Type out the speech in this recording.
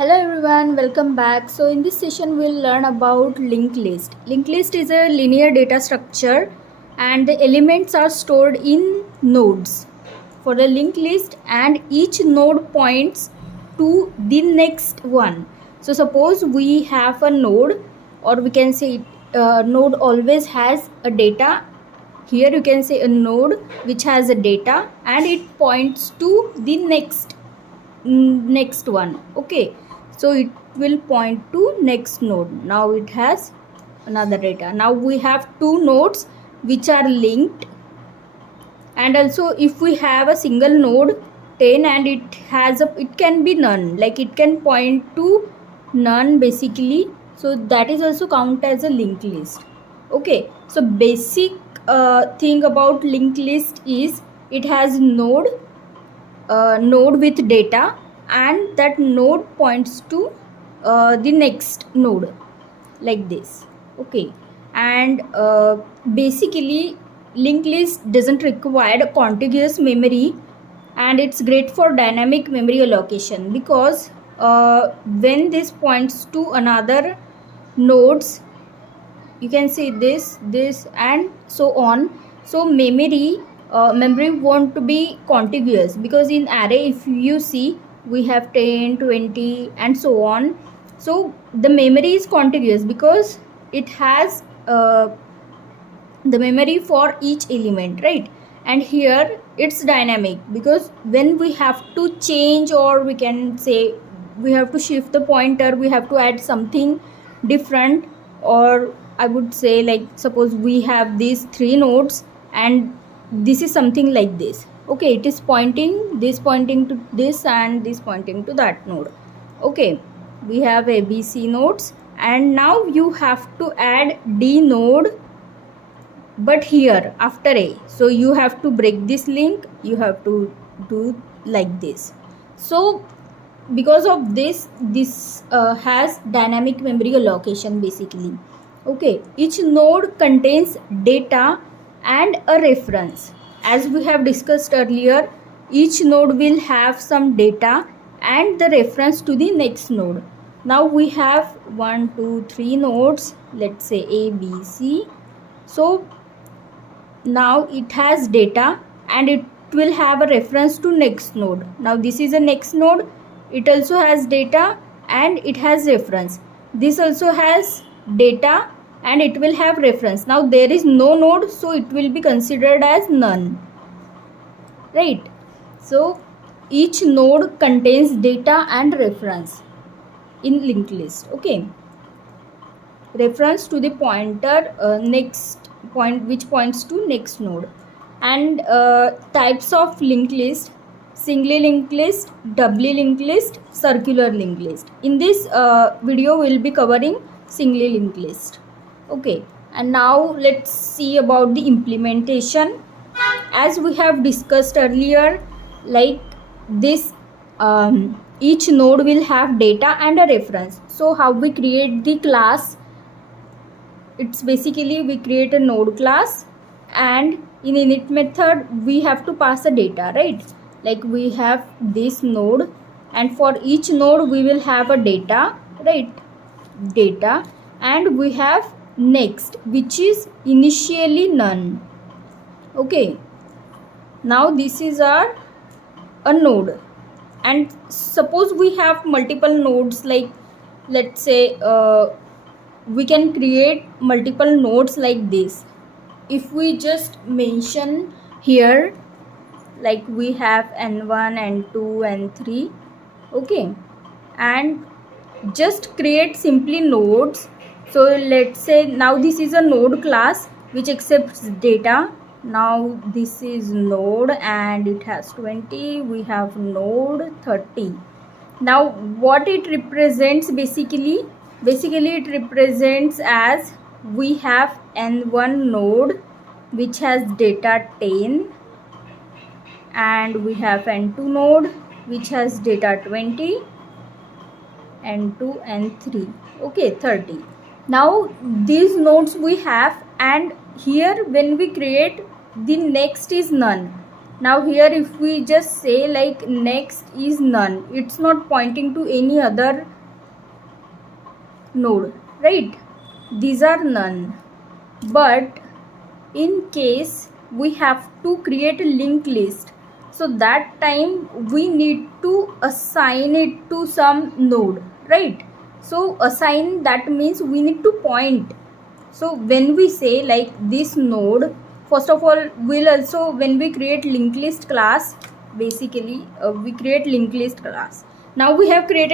Hello everyone, welcome back. So in this session we'll learn about linked list. Linked list is a linear data structure and the elements are stored in nodes. For the linked list, and each node points to the next one. So suppose we have a node, or we can say node always has a data. Here you can say a node which has a data and it points to the next one. Okay, so it will point to next node. Now it has another data. Now we have two nodes which are linked, and also if we have a single node 10 and it can be none, like it can point to none basically, so that is also count as a linked list. Okay, so basic thing about linked list is it has node with data, and that node points to the next node like this. Okay, and basically linked list doesn't require a contiguous memory, and it's great for dynamic memory allocation because when this points to another nodes, you can see this and so on. So memory won't be contiguous, because in array if you see we have 10, 20 and so on. So the memory is contiguous because it has the memory for each element, right? And here it's dynamic because when we have to change, or we can say we have to shift the pointer, we have to add something different, or I would say, like, suppose we have these three nodes and this is something like this. Okay, it is pointing to this and this pointing to that node. Okay, we have ABC nodes, and now you have to add D node, but here after A. So you have to break this link, you have to do like this. So because of this has dynamic memory allocation basically. Okay, each node contains data and a reference. As we have discussed earlier, each node will have some data and the reference to the next node. Now we have 1, 2, 3 nodes, let's say A, B, C. So now it has data and it will have a reference to next node. Now this is a next node, it also has data and it has reference. This also has data and it will have reference. Now there is no node, so it will be considered as none, right? So each node contains data and reference in linked list. Okay, reference to the pointer next point, which points to next node. And types of linked list: singly linked list, doubly linked list, circular linked list. In this video we'll be covering singly linked list. Okay, and now let's see about the implementation. As we have discussed earlier, like this each node will have data and a reference. So how we create the class? It's basically we create a node class, and in init method we have to pass a data, right? Like we have this node, and for each node we will have a data, right? Data, and we have next, which is initially none. Okay, now this is our a node, and suppose we have multiple nodes, like let's say we can create multiple nodes like this. If we just mention here, like we have n1, n2, n3. Okay, and just create simply nodes. So let's say now this is a node class which accepts data. Now this is node and it has 20. We have node 30. Now what it represents basically it represents as we have n1 node which has data 10, and we have n2 node which has data 20, n2, n3. Okay, 30. Now these nodes we have, and here when we create, the next is none. Now here if we just say like next is none, it's not pointing to any other node, right? These are none. But in case we have to create a linked list, so that time we need to assign it to some node, right? So assign, that means we need to point. So when we say like this node, first of all we'll also, when we create linked list class, basically we create linked list class. Now we have created